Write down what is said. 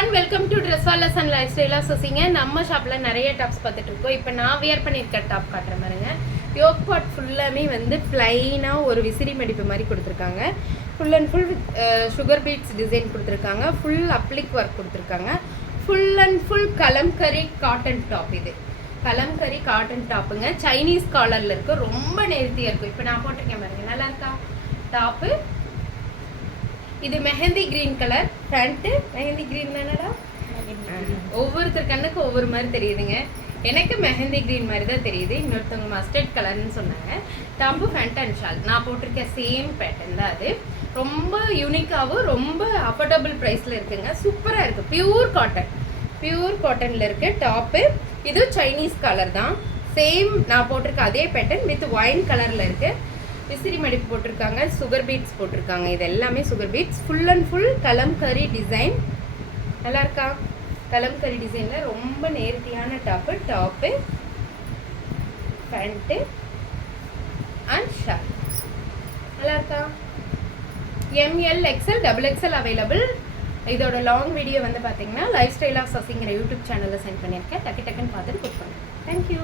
everyone, welcome to Dresswallas and Lifestyle Sourcing. நம்ம ஷாப்ல நிறைய டாப்ஸ் பார்த்துட்டு இருக்கோம். இப்போ நான் வியர் பண்ணிருக்க டாப் காட்டுறேன் பாருங்க. யோக் பார்ட் ஃபுல்லாமே வந்து ப்ளைனா ஒரு விசிறி மடிப்பு மாதிரி கொடுத்துருக்காங்க. Full and full sugar beads design கொடுத்துருக்காங்க. ஃபுல் அப்ளிக் ஒர்க் கொடுத்துருக்காங்க. Full and full Kalamkari cotton top. இது கலம்கரி காட்டன் டாப்புங்க. சைனீஸ் காலர்ல இருக்கு. ரொம்ப நேர்த்தியா இருக்கும். இப்போ நான் போட்டிருக்கேன் பாருங்க, நல்லா இருக்கா டாப்பு. இது mehndi green colour front. Mehndi green தானடா? ஒவ்வொருத்தர் கண்ணுக்கு ஒவ்வொரு மாதிரி தெரியுதுங்க. எனக்கு மெஹந்தி கிரீன் மாதிரி தான் தெரியுது. இன்னொருத்தவங்க மஸ்டர்ட் கலர்னு சொன்னாங்க. டாப்பு ஃப்ரண்ட் அண்ட் ஷால் நான் போட்டிருக்க சேம் பேட்டர்ன் தான். அது ரொம்ப யூனிக்காகவும் ரொம்ப அஃபோர்டபுள் ப்ரைஸில் இருக்குங்க. சூப்பராக இருக்குது. பியூர் காட்டனில் இருக்குது டாப்பு. இது சைனீஸ் கலர் தான். சேம் நான் போட்டிருக்க அதே பேட்டர்ன் வித் ஒயின் கலரில் இருக்குது. விசிறி மடிப்பு போட்டிருக்காங்க. சுகர் பீட்ஸ் போட்டிருக்காங்க. இது எல்லாமே sugar beads. Full and full Kalamkari design. நல்லா இருக்கா? கலம்கரி டிசைனில் ரொம்ப நேர்த்தியான டாப்பு பேண்ட்டு அண்ட் ஷார்ட். நல்லா இருக்கா? ML XL XXL available. இதோட லாங் வீடியோ வந்து பார்த்தீங்கன்னா லைஃப் ஸ்டைல் ஆஃப் சசிங்கிற யூடியூப் சேனலில் சென்ட் பண்ணியிருக்கேன். டக்குன்னு பார்த்துட்டு புக் பண்ணுங்கள். தேங்க்யூ.